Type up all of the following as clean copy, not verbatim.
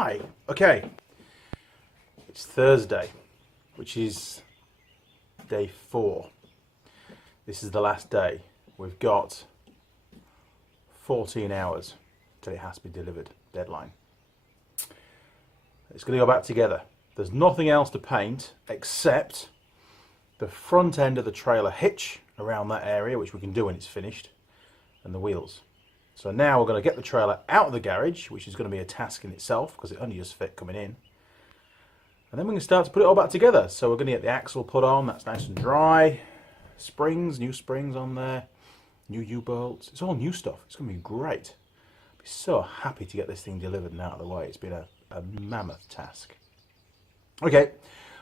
Right, okay. It's Thursday, which is day 4. This is the last day. We've got 14 hours till it has to be delivered, deadline. It's going to go back together. There's nothing else to paint except the front end of the trailer hitch around that area, which we can do when it's finished, and the wheels. So now we're going to get the trailer out of the garage, which is going to be a task in itself because it only just fit coming in. And then we can start to put it all back together. So we're going to get the axle put on, that's nice and dry. Springs, new springs on there, new U-bolts. It's all new stuff. It's going to be great. I'll be so happy to get this thing delivered and out of the way. It's been a mammoth task. Okay,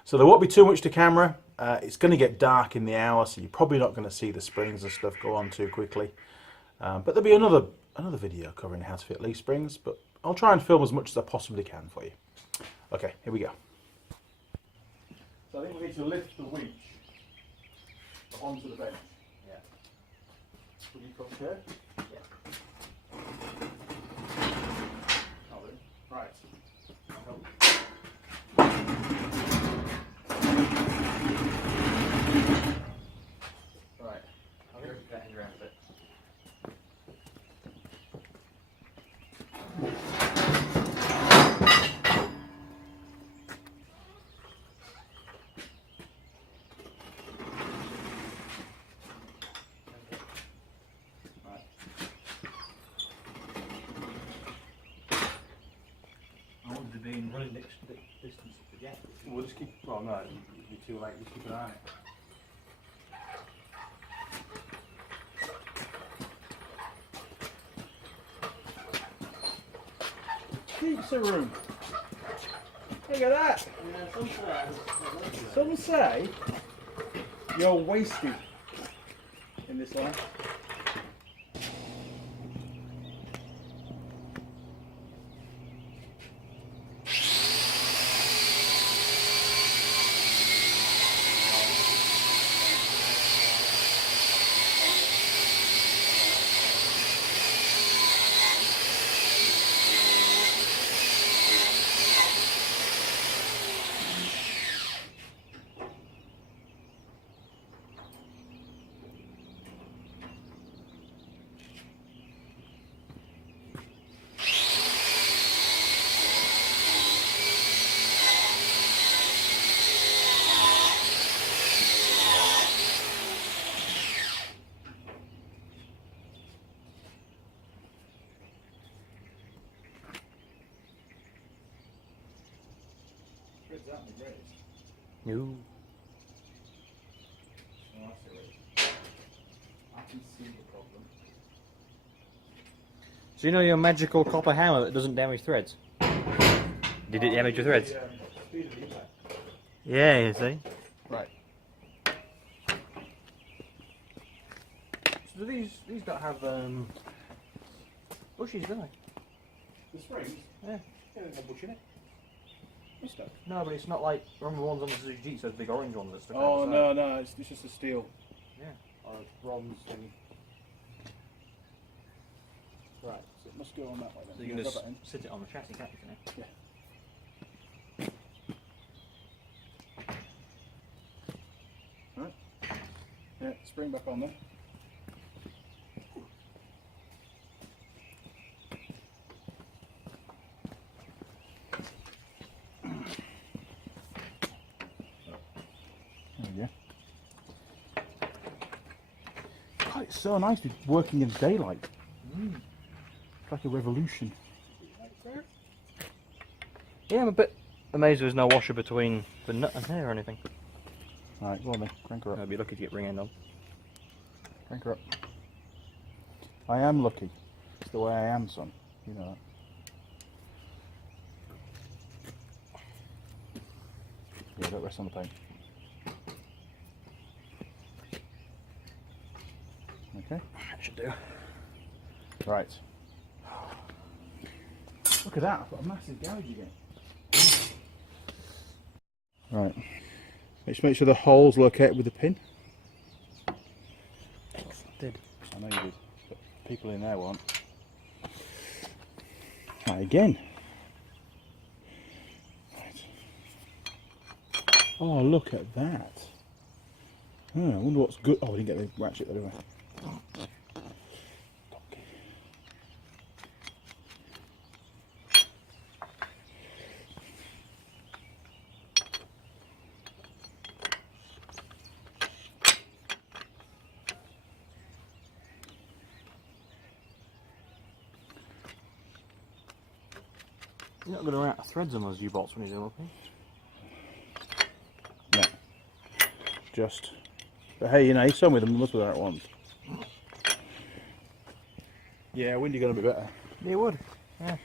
so there won't be too much to camera. It's going to get dark in the hour, so you're probably not going to see the springs and stuff go on too quickly. But there'll be another video covering how to fit leaf springs, but I'll try and film as much as I possibly can for you. Okay, here we go. So I think we need to lift the winch onto the bench. Yeah. Will you come here? Yeah. Oh, then. Right. Right. I'll get that end around a bit. Been running next distance to get. We'll just keep. Well, no, it'll be too late. Just keep an eye on it. Keeps a room. Look at that. Yeah, some say you're wasted in this life. No. I can see the problem. So you know your magical copper hammer that doesn't damage threads? Did it damage your threads? Speed of the impact. Yeah, you see. Right. So these don't have bushes, do they? The springs? Yeah. Yeah, there's no bush in it. It's stuck. No, but it's not like, remember the ones on the Suzuki Jeep, those big orange ones that stuck out. Oh, no, it's just a steel. Yeah. Or bronze thing. Right, so it must go on that way then. So you can just sit it on the chassis, can't you? Yeah. Right. Yeah, spring back on there. There we go. God, it's so nice to be working in daylight. It's like a revolution. Yeah, I'm a bit amazed there's no washer between the nut and hair or anything. Alright, well then, crank her up. I'd be lucky to get ring end on. Crank her up. I am lucky. It's the way I am, son. You know that. Yeah, don't rest on the paint. Okay. That should do. Right. Look at that, I've got a massive garage again. Right. Just make sure the hole's located with the pin. I did. I know you did, but people in there won't. Right, again. Oh, look at that. I wonder what's good. Oh, we didn't get the ratchet there, did we? You're not going to run out of threads on those U-bolts when you do them, No. Just. But hey, you know, some with them must be there at once. Yeah, windy gonna be better. Yeah, it would. Yeah.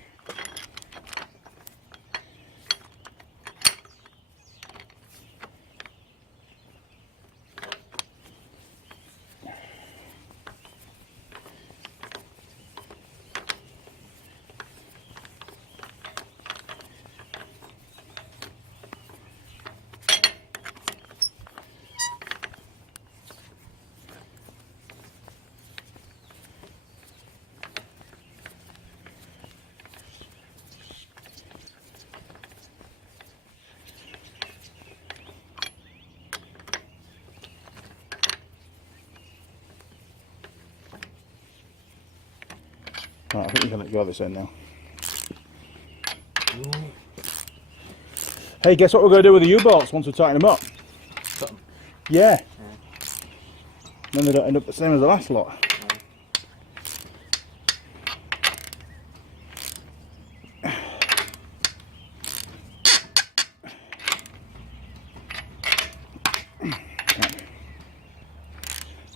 Right, I think we can let go of this end now. Hey, guess what we're going to do with the U-bolts once we tighten them up? Something. Yeah. Then they don't end up the same as the last lot.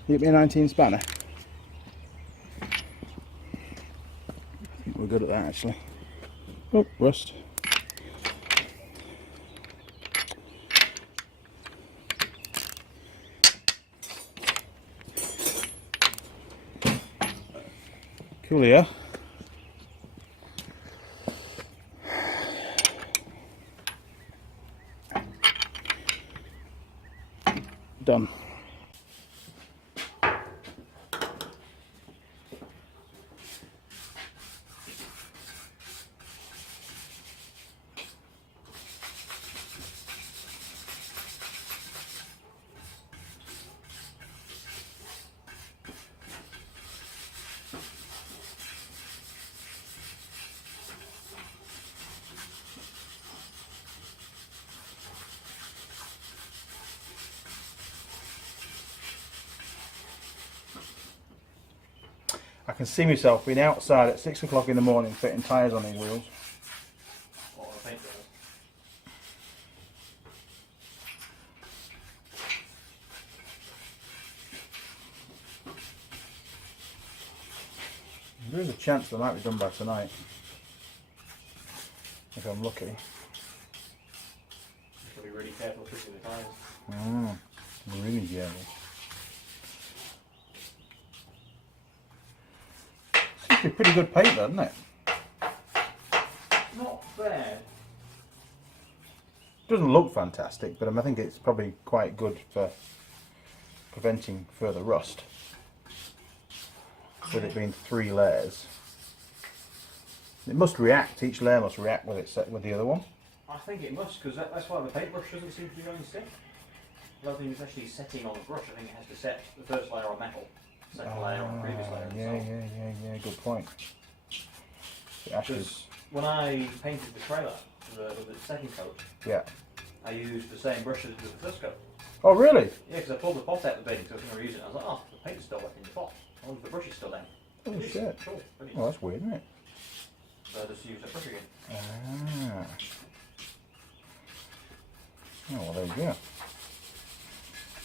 Get me a 19 spanner. We're good at that actually. Oh, rust. Coolio. Done. I can see myself being outside at 6 o'clock in the morning fitting tyres on these wheels. What I think There is a chance they might be done by tonight, if I'm lucky. You should be really careful fitting the tyres. Really careful. Seems to be pretty good paint though, doesn't it? Not bad. Doesn't look fantastic, but I think it's probably quite good for preventing further rust. With it being 3 layers. It must react, each layer must react with it set with the other one. I think it must, because that's why the paintbrush doesn't seem to be going stiff. Rather than it's actually setting on the brush, I think it has to set the first layer on metal, second layer on the previous layer. Yeah, good point. It actually, Because when I painted the trailer, the second coat, yeah. I used the same brush as the first coat. Oh really? Yeah, because I pulled the pot out of the bin, so I was going to reuse it. I was like, oh, the paint's still left in the pot. I wonder if the brush is still down. Oh It is. shit. Cool. Brilliant. Oh, that's weird, isn't it? So I just used that brush again. Ah. Oh, well, there you go.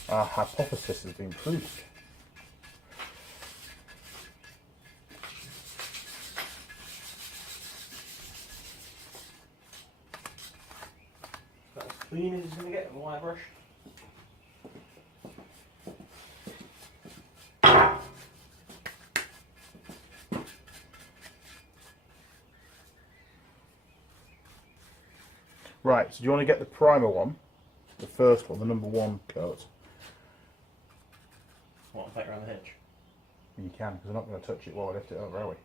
Our hypothesis has been proved. That's as clean as it's going to get with a wire brush. Right, so do you want to get the primer one? The first one, the number 1 coat? What, paint around the hitch? You can, because we're not going to touch it while I lift it over, are we? So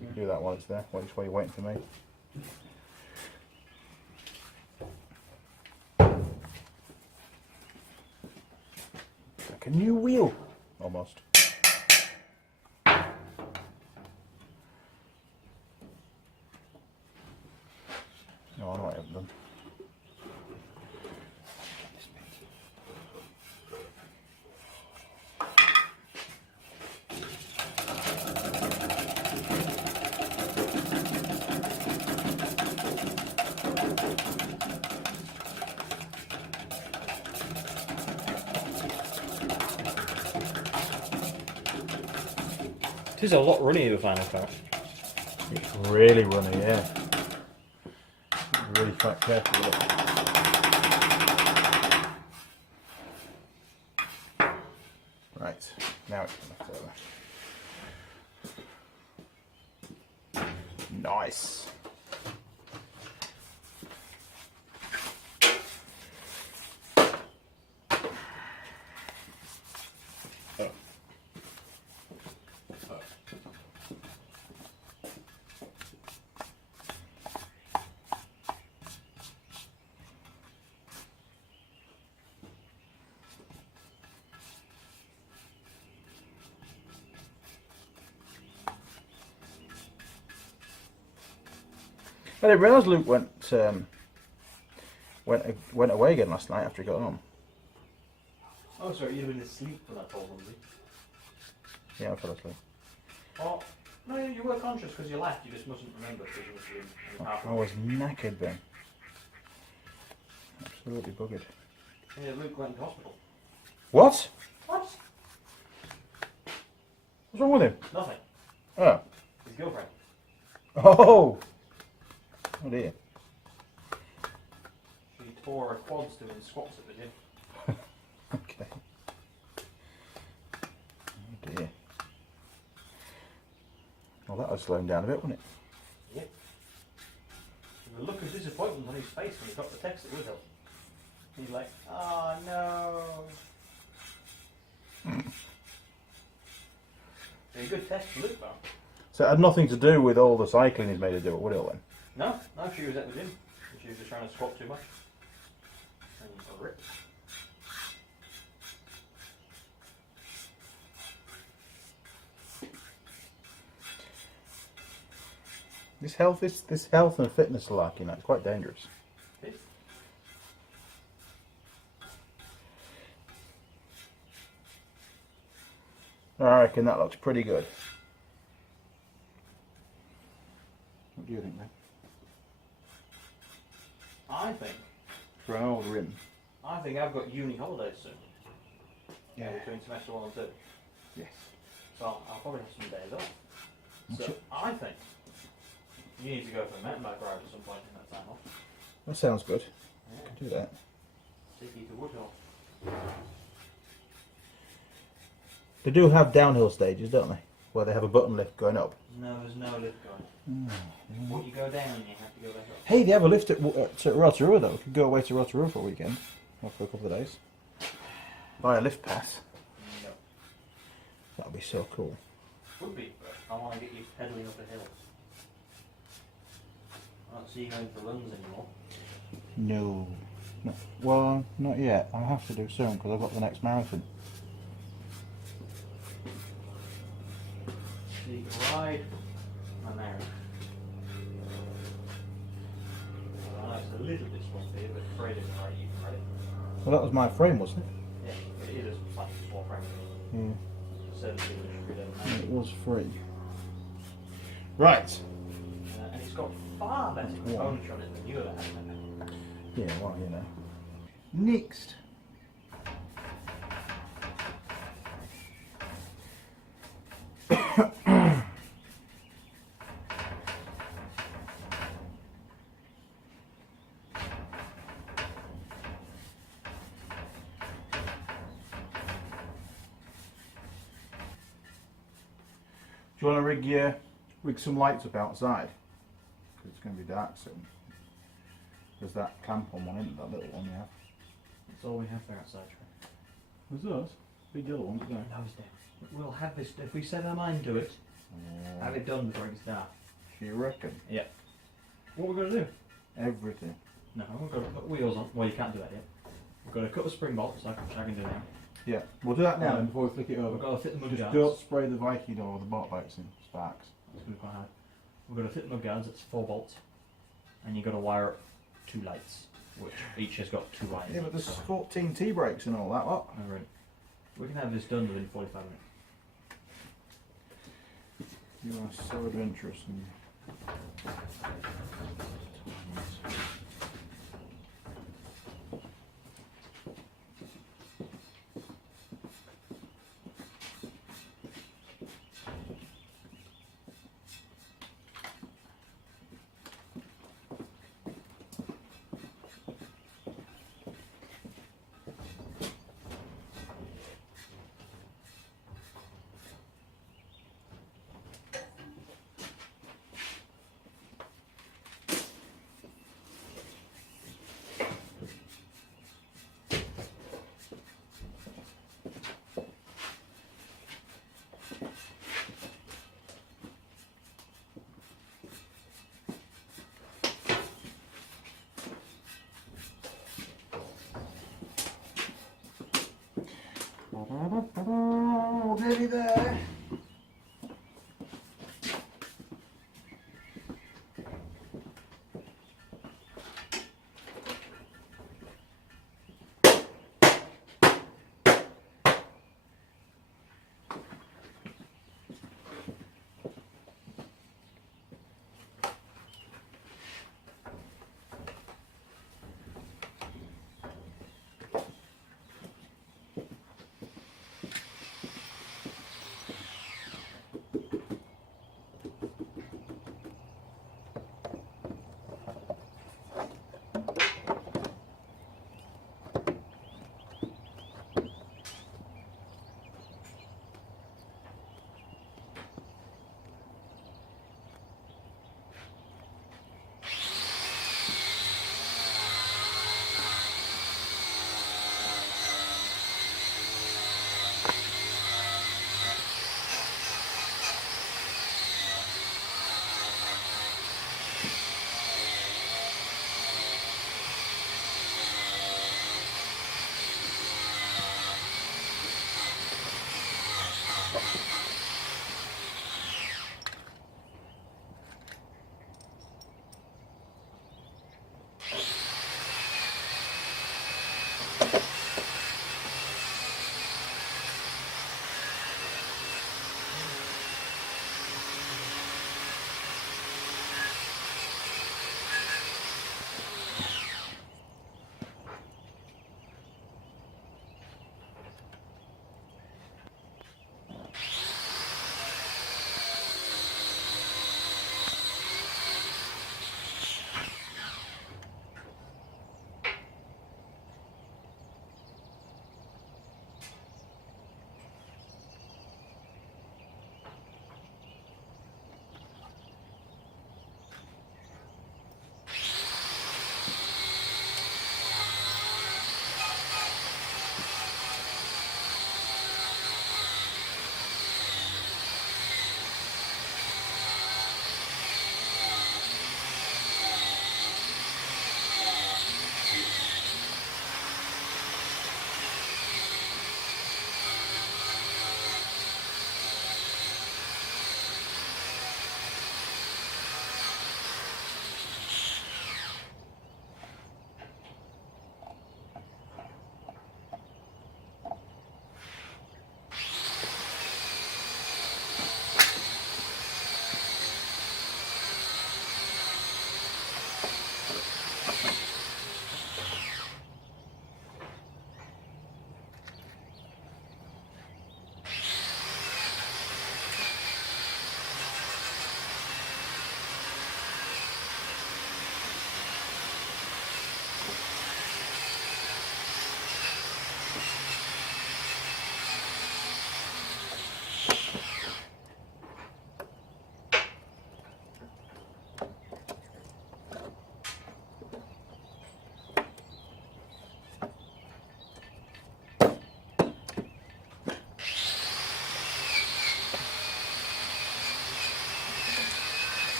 you can do that while it's there, while you're waiting for me. like a new wheel, almost. No, I know what I haven't done. It is a lot runnier the final cut. It's really runny, yeah. Really quite careful with it. Right, now it's left over. Nice. I didn't realise Luke went away again last night after he got home. Oh, sorry, you'd have been asleep when I told them. Yeah, I fell asleep. Oh, no, you were conscious because you left. You just mustn't remember because you were half I was knackered then. Absolutely buggered. Yeah, Luke went to hospital. What? What? What's wrong with him? Nothing. Oh. His girlfriend. Oh! Oh dear. She tore her quads doing squats at the gym. Okay. Oh dear. Well, that was slowing down a bit, wasn't it? Yep. And the look of disappointment on his face when he got the text that was help. He's like, oh no. It's a good test for Luke, though. So it had nothing to do with all the cycling he's made her do it, would it then? No, she was at the gym. She was just trying to squat too much. And a rip. This health and fitness lark, you know, it's quite dangerous. Okay. I reckon that looks pretty good. What do you think, then? I think For an old rim. I've got uni holidays soon. Yeah. Between semester 1 and 2. Yes. So I'll probably have some days off. Okay. So I think you need to go for a mountain bike ride at some point in that time off. That sounds good. Yeah. Can do that. Take you to Woodhill. They do have downhill stages, don't they? Where they have a button lift going up. No, there's no lift going. What you go down, you have to go back up. Hey, they have a lift at Rotorua though. We could go away to Rotorua for a weekend. Or for a couple of days. Buy a lift pass. No. That would be so cool. Would be, but I want to get you pedaling up a hill. I don't see you going for runs anymore. No. No. Well, not yet. I'll have to do soon because I've got the next marathon. So you can ride my mare. I know it's a little bit small for you, but Fred isn't right, you can ride it. Well, that was my frame, wasn't it? Yeah, it is a slightly small frame. Yeah. 17 inch It was free. Right. and it's got far better components on it than you ever had. Hasn't it? Yeah, well, you know. Next. Do you want to rig some lights up outside? Because it's going to be dark soon. There's that clamp on one, isn't there? That little one you have. That's all we have for outside, Trey. What's those? Big yellow ones, isn't Nose down. We'll have this, if we set our mind to it, have it done before it gets dark. You reckon? Yeah. What we're going to do? Everything. No, we're going to put wheels on. Well, you can't do that yet. We're going to cut the spring bolts like I can do now. Yeah, we'll do that now then before we flick it We've over. got to fit the mud Just guards. don't spray the Viking or the bark boats in sparks. That's going to be quite hard. We're going to fit the mud guards, it's 4 bolts. And you've got to wire up 2 lights, which each has got 2 wires. Yeah, but there's So- 14 T-brakes and all that lot. Oh, right. We can have this done within 45 minutes. You are so adventurous. And...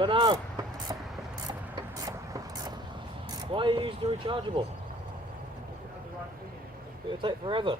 Don't know. Why are you using the rechargeable? It'll take forever.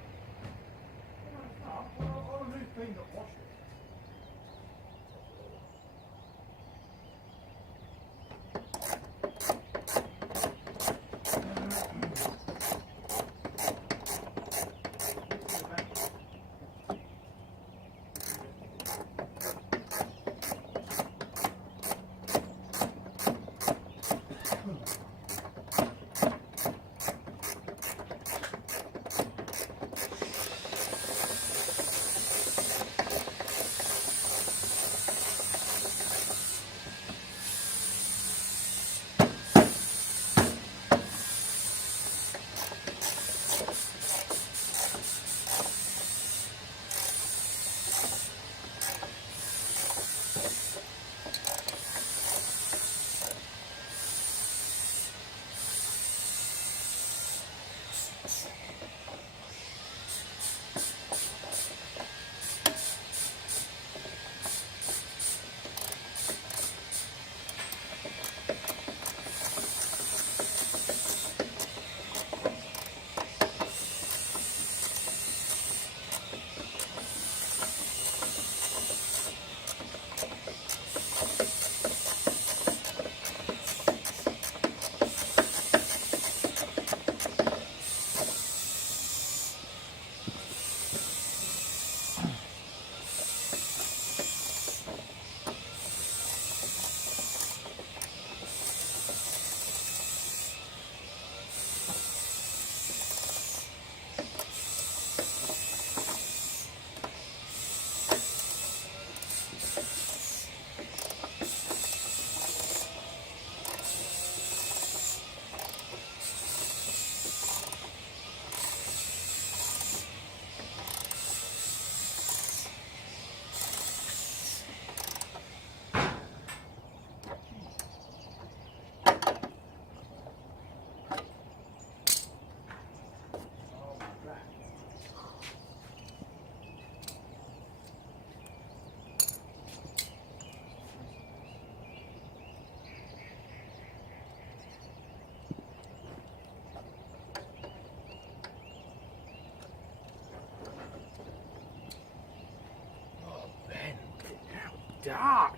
Dark.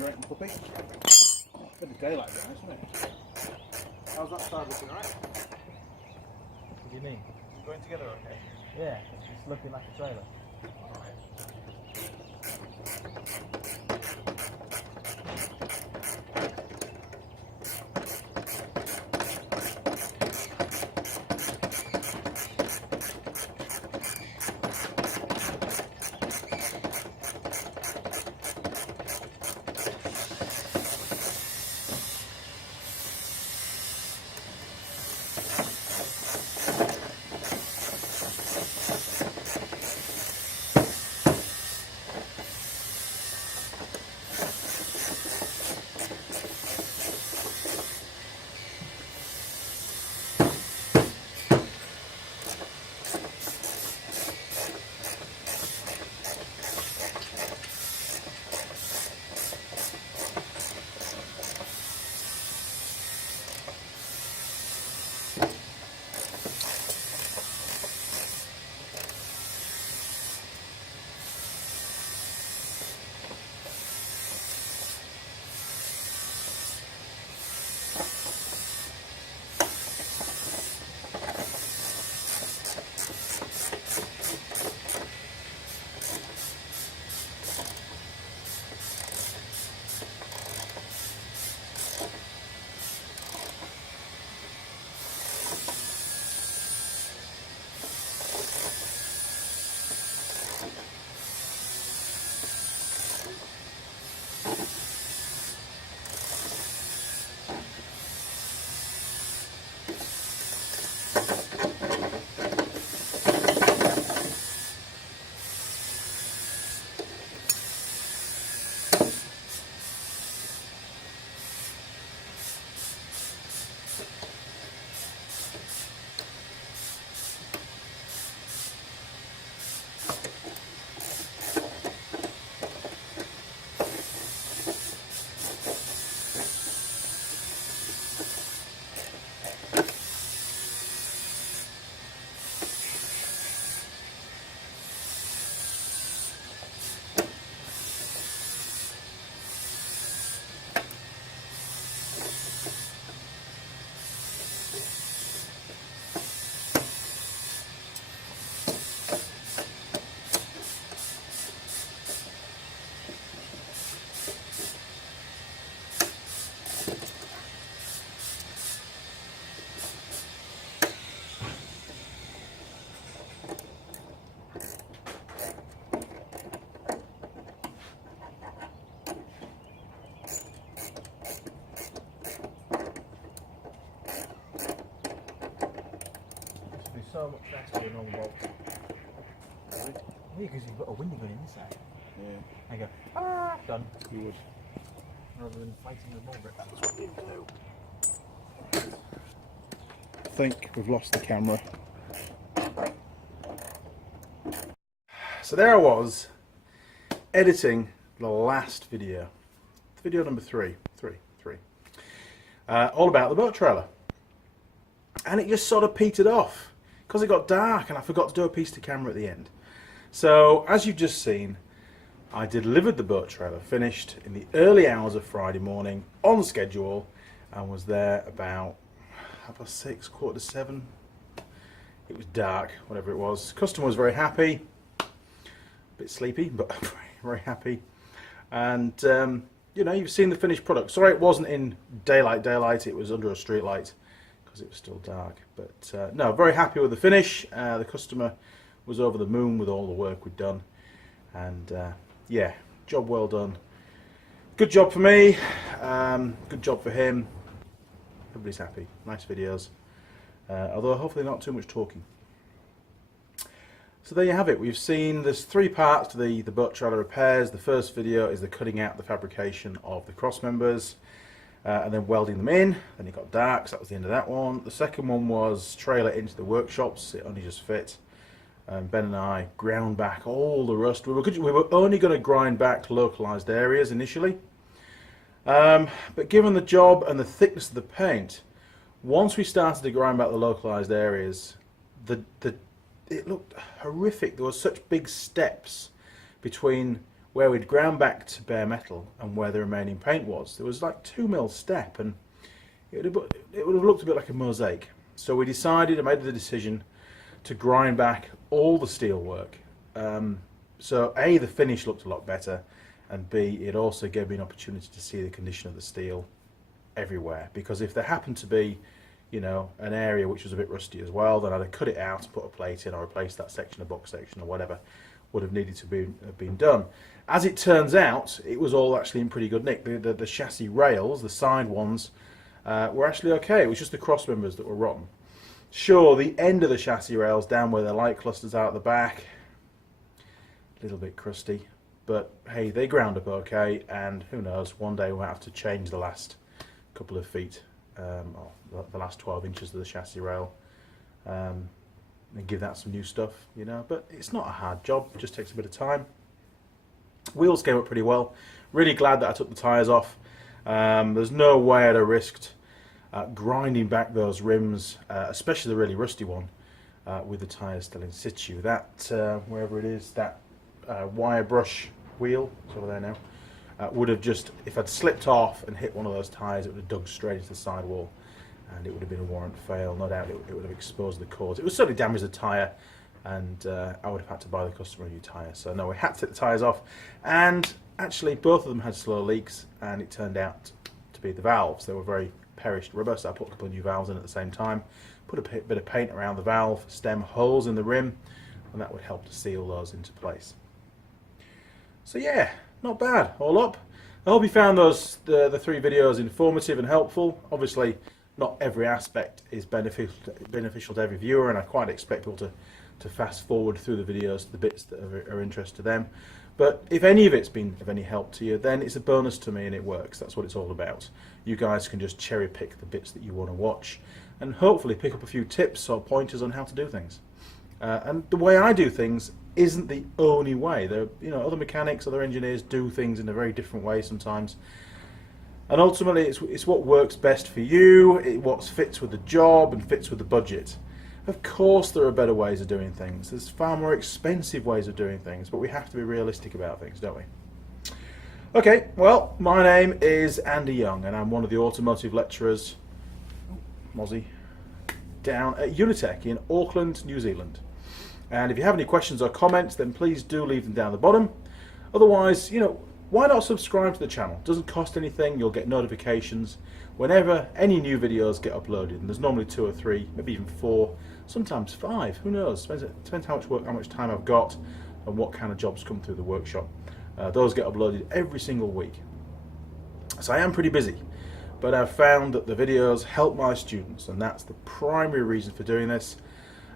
you reckon, puppy? Bit of daylight there, isn't it? How's that side looking, alright? What do you mean? Is it going together okay? Yeah, it's looking like a trailer. So much faster than normal bolts. Really? Yeah, because you've got a window going inside. Yeah. And you go, ah, done. You would. Rather than fighting with more grip. That's what you do. I think we've lost the camera. So there I was, editing the last video. Video number three. All about the boat trailer. And it just sort of petered off because it got dark and I forgot to do a piece to camera at the end. So as you've just seen, I delivered the boat trailer finished in the early hours of Friday morning on schedule and was there about 6:30, 7:15. It was dark, whatever it was. Customer was very happy, a bit sleepy, but very happy. And you know, you've seen the finished product. Sorry it wasn't in daylight, it was under a street light because it was still dark. But no, very happy with the finish. The customer was over the moon with all the work we'd done. And yeah, job well done. Good job for me, good job for him. Everybody's happy. Nice videos. Although hopefully not too much talking. So there you have it. We've seen there's 3 parts to the boat trailer repairs. The first video is the cutting out the fabrication of the cross members and then welding them in. Then it got dark, so that was the end of that one. The second one was trailer into the workshops. It only just fit. Ben and I ground back all the rust. We were only going to grind back localized areas initially. But given the job and the thickness of the paint, once we started to grind back the localized areas, it looked horrific. There were such big steps between where we'd ground back to bare metal and where the remaining paint was, there was like 2 mil step, and it would have looked a bit like a mosaic. So we decided, I made the decision to grind back all the steel work. So A, the finish looked a lot better, and B, it also gave me an opportunity to see the condition of the steel everywhere. Because if there happened to be, you know, an area which was a bit rusty as well, then I'd have cut it out, put a plate in, or replace that section, a box section, or whatever would have needed to have been done. As it turns out, it was all actually in pretty good nick. The chassis rails, the side ones, were actually okay. It was just the cross members that were rotten. Sure, the end of the chassis rails, down where the light clusters are at the back, a little bit crusty, but hey, they ground up okay, and who knows, one day we'll have to change the last couple of feet, or the last 12 inches of the chassis rail, and give that some new stuff, you know. But it's not a hard job, it just takes a bit of time. Wheels came up pretty well. Really glad that I took the tyres off. There's no way I'd have risked grinding back those rims, especially the really rusty one, with the tyres still in situ. That, wherever it is, that wire brush wheel, it's over there now, would have just, if I'd slipped off and hit one of those tyres, it would have dug straight into the sidewall, and it would have been a warrant fail. No doubt it would have exposed the cores. It would certainly damage the tyre, and I would have had to buy the customer a new tyre. So no, we had to take the tyres off, and actually both of them had slow leaks, and it turned out to be the valves. They were very perished rubber, so I put a couple of new valves in at the same time, put a bit of paint around the valve stem holes in the rim, and that would help to seal those into place. So yeah, not bad, all up. I hope you found the 3 videos informative and helpful. Obviously, not every aspect is beneficial to every viewer, and I quite expect people to fast forward through the videos to the bits that are interest to them. But if any of it's been of any help to you, then it's a bonus to me, and it works. That's what it's all about. You guys can just cherry pick the bits that you want to watch, and hopefully pick up a few tips or pointers on how to do things. And the way I do things isn't the only way. There, you know, other mechanics, other engineers do things in a very different way sometimes. And ultimately, it's what works best for you, what fits with the job and fits with the budget. Of course, there are better ways of doing things. There's far more expensive ways of doing things, but we have to be realistic about things, don't we? Okay, well, my name is Andy Young, and I'm one of the automotive lecturers, Mozzie, down at Unitec in Auckland, New Zealand. And if you have any questions or comments, then please do leave them down the bottom. Otherwise, you know, why not subscribe to the channel? It doesn't cost anything. You'll get notifications whenever any new videos get uploaded. And there's normally 2 or 3, maybe even 4, sometimes 5. Who knows? Depends how much work, how much time I've got, and what kind of jobs come through the workshop. Those get uploaded every single week. So I am pretty busy, but I've found that the videos help my students, and that's the primary reason for doing this.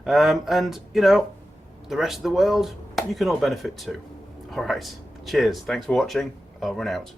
And you know, the rest of the world, you can all benefit too. All right. Cheers. Thanks for watching. Over and out.